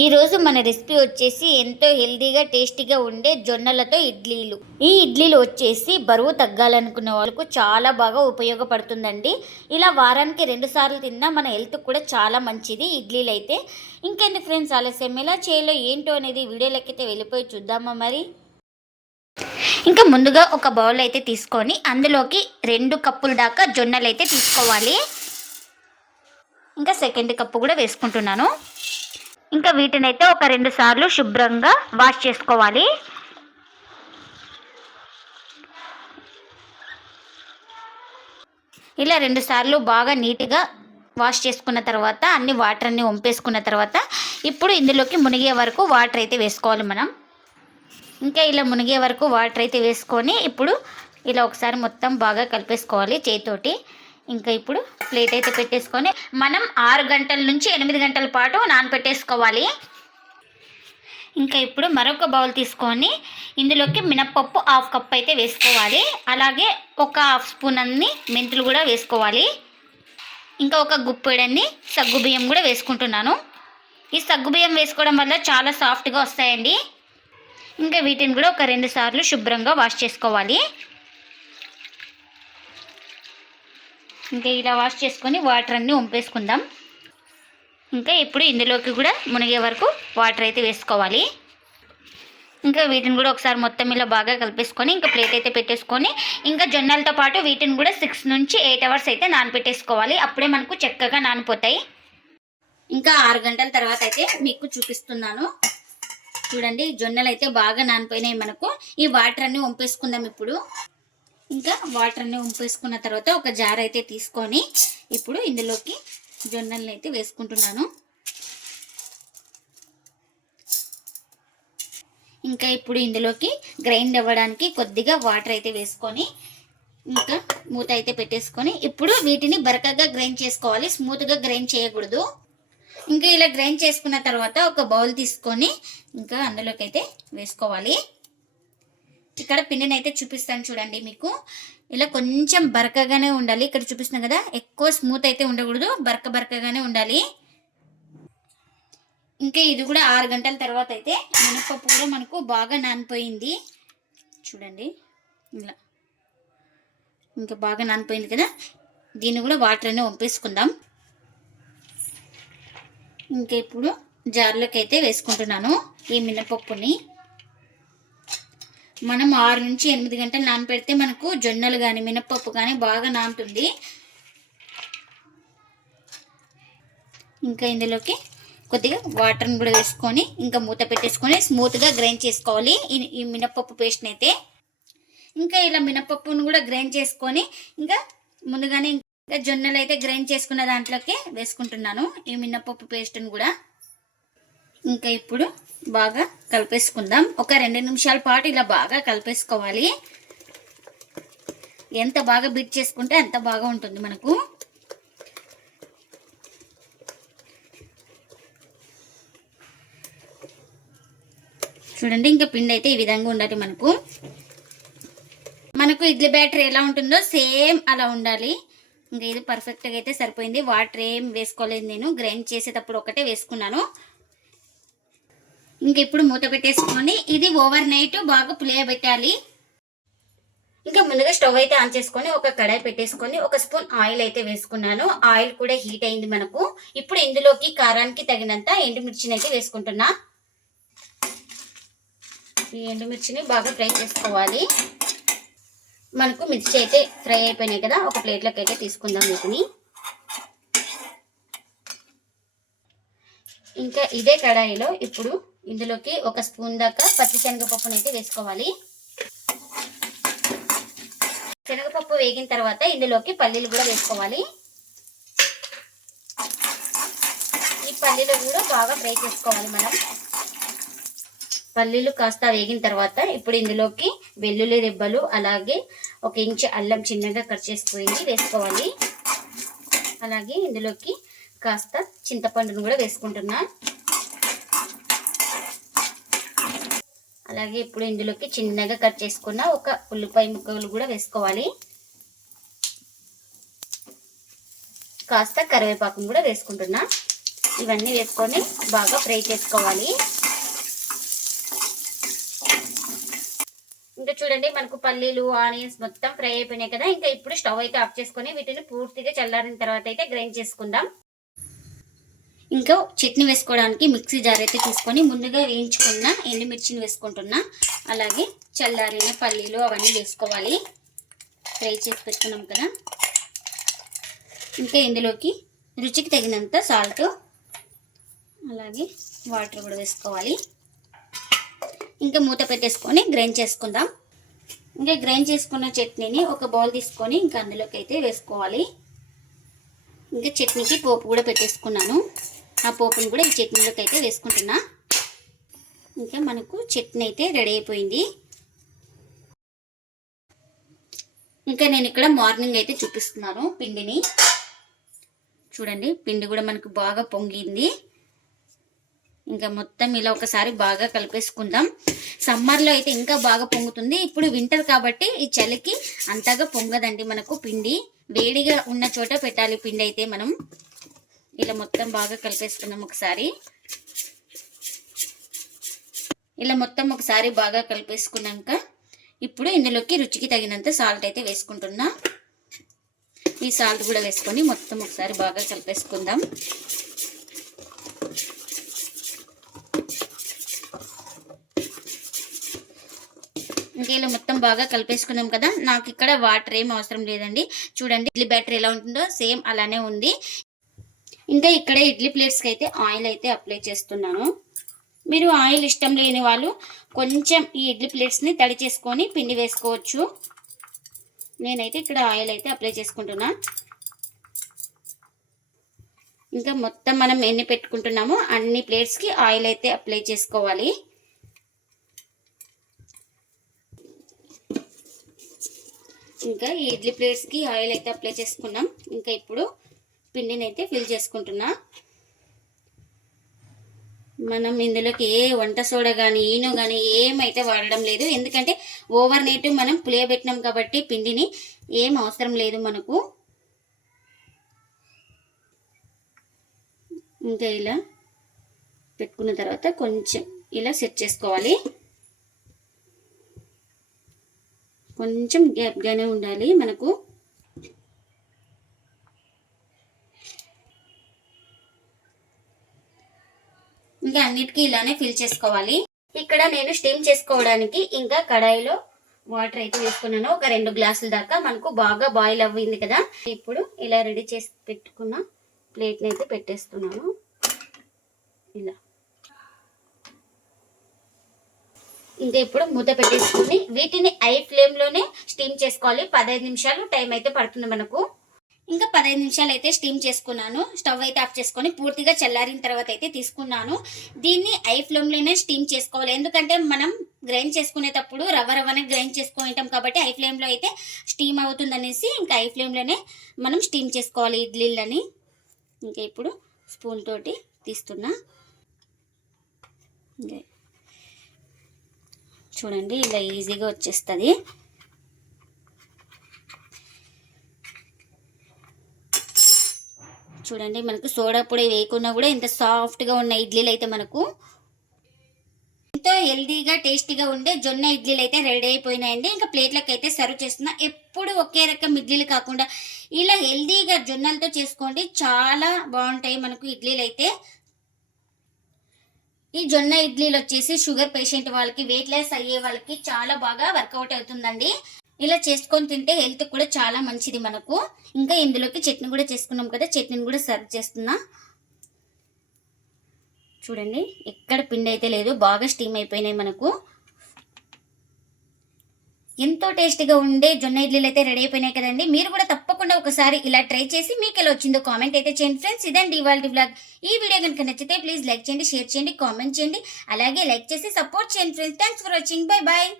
ఈరోజు మన రెసిపీ వచ్చేసి ఎంతో హెల్దీగా టేస్టీగా ఉండే జొన్నలతో ఇడ్లీలు. ఈ ఇడ్లీలు వచ్చేసి బరువు తగ్గాలనుకున్న వాళ్ళకు చాలా బాగా ఉపయోగపడుతుందండి. ఇలా వారానికి రెండు సార్లు తిన్నా మన హెల్త్ కూడా చాలా మంచిది. ఇడ్లీలు అయితే ఇంకెందుకు ఫ్రెండ్స్ ఆలస్యం ఎలా చేయాలో ఏంటో అనేది వీడియోలకైతే వెళ్ళిపోయి చూద్దామా మరి? ఇంకా ముందుగా ఒక బౌల్ అయితే తీసుకొని అందులోకి రెండు కప్పుల దాకా జొన్నలు అయితే తీసుకోవాలి. ఇంకా సెకండ్ కప్పు కూడా వేసుకుంటున్నాను. ఇంకా వీటిని అయితే ఒక రెండు సార్లు శుభ్రంగా వాష్ చేసుకోవాలి. ఇలా రెండు సార్లు బాగా నీట్గా వాష్ చేసుకున్న తర్వాత అన్ని వాటర్ అన్ని వంపేసుకున్న తర్వాత ఇప్పుడు ఇందులోకి మునిగే వరకు వాటర్ అయితే వేసుకోవాలి మనం. ఇంకా ఇలా మునిగే వరకు వాటర్ అయితే వేసుకొని ఇప్పుడు ఇలా ఒకసారి మొత్తం బాగా కలిపేసుకోవాలి చేతితోటి. ఇంకా ఇప్పుడు ప్లేట్ అయితే పెట్టేసుకొని మనం ఆరు గంటల నుంచి ఎనిమిది గంటల పాటు నానబెట్టేసుకోవాలి ఇంకా ఇప్పుడు మరొక బౌల్ తీసుకొని ఇందులోకి మినప్పప్పు హాఫ్ కప్ అయితే వేసుకోవాలి. అలాగే ఒక హాఫ్ స్పూన్ అన్ని మెంతులు కూడా వేసుకోవాలి. ఇంకా ఒక గుప్పెడన్ని సగ్గు బియ్యం కూడా వేసుకుంటున్నాను. ఈ సగ్గు బియ్యం వేసుకోవడం వల్ల చాలా సాఫ్ట్గా వస్తాయండి. ఇంకా వీటిని కూడా ఒక రెండు సార్లు శుభ్రంగా వాష్ చేసుకోవాలి. ఇంకా ఇలా వాష్ చేసుకొని వాటర్ అన్నీ వంపేసుకుందాం ఇంకా ఇప్పుడు ఇందులోకి కూడా మునిగే వరకు వాటర్ అయితే వేసుకోవాలి. ఇంకా వీటిని కూడా ఒకసారి మొత్తం ఇలా బాగా కలిపేసుకొని ఇంకా ప్లేట్ అయితే పెట్టేసుకొని ఇంకా జొన్నలతో పాటు వీటిని కూడా సిక్స్ నుంచి ఎయిట్ అవర్స్ అయితే నానపెట్టేసుకోవాలి. అప్పుడే మనకు చక్కగా నానిపోతాయి. ఇంకా ఆరు గంటల తర్వాత అయితే మీకు చూపిస్తున్నాను. చూడండి జొన్నలు అయితే బాగా నానిపోయినాయి మనకు. ఈ వాటర్ అన్ని వంపేసుకుందాం ఇప్పుడు. ఇంకా వాటర్ అన్ని వంపేసుకున్న తర్వాత ఒక జార్ అయితే తీసుకొని ఇప్పుడు ఇందులోకి జొన్నలను అయితే వేసుకుంటున్నాను. ఇంకా ఇప్పుడు ఇందులోకి గ్రైండ్ అవ్వడానికి కొద్దిగా వాటర్ అయితే వేసుకొని ఇంకా మూత అయితే పెట్టేసుకొని ఇప్పుడు వీటిని బరకగా గ్రైండ్ చేసుకోవాలి. స్మూత్గా గ్రైండ్ చేయకూడదు. ఇంకా ఇలా గ్రైండ్ చేసుకున్న తర్వాత ఒక బౌల్ తీసుకొని ఇంకా అందులోకి అయితే వేసుకోవాలి. ఇక్కడ పిండిని అయితే చూపిస్తాను చూడండి మీకు. ఇలా కొంచెం బరకగానే ఉండాలి. ఇక్కడ చూపిస్తున్నాం కదా ఎక్కువ స్మూత్ అయితే ఉండకూడదు. బరక బరకగానే ఉండాలి. ఇంకా ఇది కూడా ఆరు గంటల తర్వాత అయితే మినపప్పు కూడా మనకు బాగా నానిపోయింది. చూడండి ఇలా. ఇంకా బాగా నానిపోయింది కదా. దీన్ని కూడా వాటర్ అన్నీ వంపేసుకుందాం. ఇంకా ఇప్పుడు జార్లోకి అయితే వేసుకుంటున్నాను ఈ మినపప్పుని మనం ఆరు నుంచి ఎనిమిది గంటలు నానపెడితే మనకు జొన్నలు కానీ మినపప్పు కానీ బాగా నానుతుంది. ఇంకా ఇందులోకి కొద్దిగా వాటర్ని కూడా వేసుకొని ఇంకా మూత పెట్టేసుకొని స్మూత్గా గ్రైండ్ చేసుకోవాలి. ఈ మినపప్పు పేస్ట్ని అయితే ఇంకా ఇలా మినపప్పును కూడా గ్రైండ్ చేసుకొని ఇంకా ముందుగానే ఇంకా జొన్నలు అయితే గ్రైండ్ చేసుకున్న దాంట్లోకి వేసుకుంటున్నాను ఈ మినపప్పు పేస్ట్ని కూడా. ఇంకా ఇప్పుడు బాగా కలిపేసుకుందాం. ఒక రెండు నిమిషాల పాటు ఇలా బాగా కలిపేసుకోవాలి. ఎంత బాగా బీట్ చేసుకుంటే అంత బాగా ఉంటుంది మనకు. చూడండి ఇంకా పిండి అయితే ఈ విధంగా ఉండాలి మనకు. మనకు ఇడ్లీ బ్యాటర్ ఎలా ఉంటుందో సేమ్ అలా ఉండాలి. ఇంకా ఇది పర్ఫెక్ట్గా అయితే సరిపోయింది. వాటర్ ఏం వేసుకోలేదు నేను. గ్రైండ్ చేసేటప్పుడు ఒకటే వేసుకున్నాను. ఇంక ఇప్పుడు మూత పెట్టేసుకొని ఇది ఓవర్ నైట్ బాగా పులియబెట్టాలి. ఇంకా ముందుగా స్టవ్ అయితే ఆన్ చేసుకొని ఒక కడాయి పెట్టేసుకొని ఒక స్పూన్ ఆయిల్ అయితే వేసుకున్నాను. ఆయిల్ కూడా హీట్ అయింది మనకు. ఇప్పుడు ఇందులోకి కారానికి తగినంత ఎండుమిర్చిని అయితే వేసుకుంటున్నా. ఈ ఎండుమిర్చిని బాగా ఫ్రై చేసుకోవాలి. మనకు మిర్చి అయితే ఫ్రై అయిపోయినాయి కదా ఒక ప్లేట్లోకి అయితే తీసుకుందాం వీటిని. ఇంకా ఇదే కడాయిలో ఇప్పుడు ఇందులోకి ఒక స్పూన్ దాకా పచ్చి శనగపప్పును అయితే వేసుకోవాలి. శనగపప్పు వేగిన తర్వాత ఇందులోకి పల్లీలు కూడా వేసుకోవాలి. ఈ పల్లీలు కూడా బాగా ఫ్రై చేసుకోవాలి మనం. పల్లీలు కాస్త వేగిన తర్వాత ఇప్పుడు ఇందులోకి వెల్లుల్లి రెబ్బలు అలాగే ఒక ఇంచు అల్లం చిన్నగా కట్ చేసుకుని వేసుకోవాలి. అలాగే ఇందులోకి కాస్త చింతపండును కూడా వేసుకుంటున్నాను అలాగే ఇప్పుడు ఇందులోకి చిన్నగా కట్ చేసుకున్న ఒక ఉల్లిపాయ ముక్కలు కూడా వేసుకోవాలి. కాస్త కరివేపాకును కూడా వేసుకుంటున్నా. ఇవన్నీ వేసుకొని బాగా ఫ్రై చేసుకోవాలి. ఇంకా చూడండి మనకు పల్లీలు ఆనియన్స్ మొత్తం ఫ్రై అయిపోయినాయి కదా. ఇంకా ఇప్పుడు స్టవ్ అయితే ఆఫ్ చేసుకొని వీటిని పూర్తిగా చల్లారిన తర్వాత అయితే గ్రైండ్ చేసుకుందాం. ఇంకా చట్నీ వేసుకోవడానికి మిక్సీ జార్ అయితే తీసుకొని ముందుగా వేయించుకున్న ఎండుమిర్చిని వేసుకుంటున్నా. అలాగే చల్లారిన పల్లీలు అవన్నీ వేసుకోవాలి. ఫ్రై చేసి పెట్టుకున్నాం కదా. ఇంకా ఇందులోకి రుచికి తగినంత సాల్ట్ అలాగే వాటర్ కూడా వేసుకోవాలి. ఇంకా మూత పెట్టేసుకొని గ్రైండ్ చేసుకుందాం. ఇంకా గ్రైండ్ చేసుకున్న చట్నీని ఒక బౌల్ తీసుకొని ఇంకా అందులోకి అయితే వేసుకోవాలి. ఇంకా చట్నీకి పోపు కూడా పెట్టేసుకున్నాను. ఆ పోపును కూడా ఈ చట్నీలోకి అయితే వేసుకుంటున్నా. ఇంకా మనకు చట్నీ అయితే రెడీ అయిపోయింది. ఇంకా నేను ఇక్కడ మార్నింగ్ అయితే చూపిస్తున్నాను పిండిని. చూడండి పిండి కూడా మనకు బాగా పొంగింది. ఇంకా మొత్తం ఇలా ఒకసారి బాగా కలిపేసుకుందాం. సమ్మర్లో అయితే ఇంకా బాగా పొంగుతుంది. ఇప్పుడు వింటర్ కాబట్టి ఈ చలికి అంతగా పొంగదండి మనకు పిండి. వేడిగా ఉన్న చోట పెట్టాలి పిండి అయితే మనం. ఇలా మొత్తం బాగా కలిపేసుకుందాం ఒకసారి. ఇలా మొత్తం ఒకసారి బాగా కలిపేసుకున్నాక ఇప్పుడు ఇందులోకి రుచికి తగినంత సాల్ట్ అయితే వేసుకుంటున్నా. ఈ సాల్ట్ కూడా వేసుకొని మొత్తం ఒకసారి బాగా కలిపేసుకుందాం. ఇంకా ఇలా మొత్తం బాగా కలిపేసుకున్నాం కదా. నాకు ఇక్కడ వాటర్ ఏం అవసరం లేదండి. చూడండి ఇడ్లీ బ్యాటర్ ఎలా ఉంటుందో సేమ్ అలానే ఉంది. ఇంకా ఇక్కడ ఇడ్లీ ప్లేట్స్కి అయితే ఆయిల్ అయితే అప్లై చేస్తున్నాను. మీరు ఆయిల్ ఇష్టం లేని వాళ్ళు కొంచెం ఈ ఇడ్లీ ప్లేట్స్ని తడి చేసుకొని పిండి వేసుకోవచ్చు. నేనైతే ఇక్కడ ఆయిల్ అయితే అప్లై చేసుకుంటున్నా. ఇంకా మొత్తం మనం ఎన్ని పెట్టుకుంటున్నామో అన్ని ప్లేట్స్కి ఆయిల్ అయితే అప్లై చేసుకోవాలి. ఇంకా ఈ ఇడ్లీ ప్లేట్స్కి ఆయిల్ అయితే అప్లై చేసుకున్నాం. ఇంకా ఇప్పుడు పిండిని అయితే ఫిల్ చేసుకుంటున్నా. మనం ఇందులోకి ఏ వంట సోడా కానీ ఈనో కానీ ఏమైతే వాడడం లేదు. ఎందుకంటే ఓవర్ నైట్ మనం పులియబెట్టినాం కాబట్టి పిండిని ఏం అవసరం లేదు మనకు. ఇంకా ఇలా పెట్టుకున్న తర్వాత కొంచెం ఇలా సెట్ చేసుకోవాలి. కొంచెం గ్యాప్గానే ఉండాలి మనకు. ఇంకా అన్నిటికీ ఇలానే ఫిల్ చేసుకోవాలి. ఇక్కడ నేను స్టీమ్ చేసుకోవడానికి ఇంకా కడాయిలో వాటర్ అయితే వేసుకున్నాను. ఒక రెండు గ్లాసుల దాకా మనకు బాగా బాయిల్ అవ్వింది కదా. ఇప్పుడు ఇలా రెడీ చేసి పెట్టుకున్న ప్లేట్ని అయితే పెట్టేస్తున్నాను. ఇలా. ఇంకా ఇప్పుడు మూత పెట్టేసుకుని వీటిని ఐ ఫ్లేమ్లోనే స్టీమ్ చేసుకోవాలి. పదహైదు నిమిషాలు టైం అయితే పడుతుంది మనకు. ఇంకా పదహైదు నిమిషాలు అయితే స్టీమ్ చేసుకున్నాను. స్టవ్ అయితే ఆఫ్ చేసుకొని పూర్తిగా చల్లారిన తర్వాత అయితే తీసుకున్నాను. దీన్ని ఐ ఫ్లేమ్లోనే స్టీమ్ చేసుకోవాలి. ఎందుకంటే మనం గ్రైండ్ చేసుకునేటప్పుడు రవ్వ రవ్వనే గ్రైండ్ చేసుకుంటాం కాబట్టి ఐ ఫ్లేమ్లో అయితే స్టీమ్ అవుతుంది అనేసి ఇంకా ఐ ఫ్లేమ్లోనే మనం స్టీమ్ చేసుకోవాలి ఇడ్లీలని. ఇంకా ఇప్పుడు స్పూన్ తోటి తీస్తున్నా. చూడండి ఇలా ఈజీగా వచ్చేస్తుంది. చూడండి మనకు సోడా పొడి వేయకుండా కూడా ఎంత సాఫ్ట్గా ఉన్న ఇడ్లీలు అయితే మనకు ఎంతో హెల్దీగా టేస్టీగా ఉండే జొన్న ఇడ్లీలు అయితే రెడీ అయిపోయినాయండి. ఇంకా ప్లేట్లకు అయితే సర్వ్ చేస్తున్నా. ఎప్పుడు ఒకే రకం ఇడ్లీలు కాకుండా ఇలా హెల్దీగా జొన్నలతో చేసుకోండి. చాలా బాగుంటాయి మనకు ఇడ్లీలు అయితే ఈ జొన్న ఇడ్లీలు వచ్చేసి షుగర్ పేషెంట్ వాళ్ళకి వెయిట్ లెస్ అయ్యే వాళ్ళకి చాలా బాగా వర్కౌట్ అవుతుందండి. ఇలా చేసుకొని తింటే హెల్త్ కూడా చాలా మంచిది మనకు. ఇంకా ఇందులోకి చట్నీ కూడా చేసుకున్నాం కదా చట్నీని కూడా సర్వ్ చేస్తున్నా. చూడండి ఎక్కడ పిండి అయితే లేదు బాగా స్టీమ్ అయిపోయినాయి మనకు. ఎంతో టేస్టీగా ఉండే జొన్న ఇడ్లీలు అయితే రెడీ అయిపోయినాయి కదండి. మీరు కూడా తప్పకుండా ఒకసారి ఇలా ట్రై చేసి మీకు ఎలా వచ్చిందో కామెంట్ అయితే చేయండి. ఫ్రెండ్స్ ఇదండి ఇవాళ బ్లాగ్ ఈ వీడియో కనుక నచ్చితే ప్లీజ్ లైక్ చేయండి షేర్ చేయండి కామెంట్ చేయండి. అలాగే లైక్ చేసి సపోర్ట్ చేయండి friends. Thanks for watching bye bye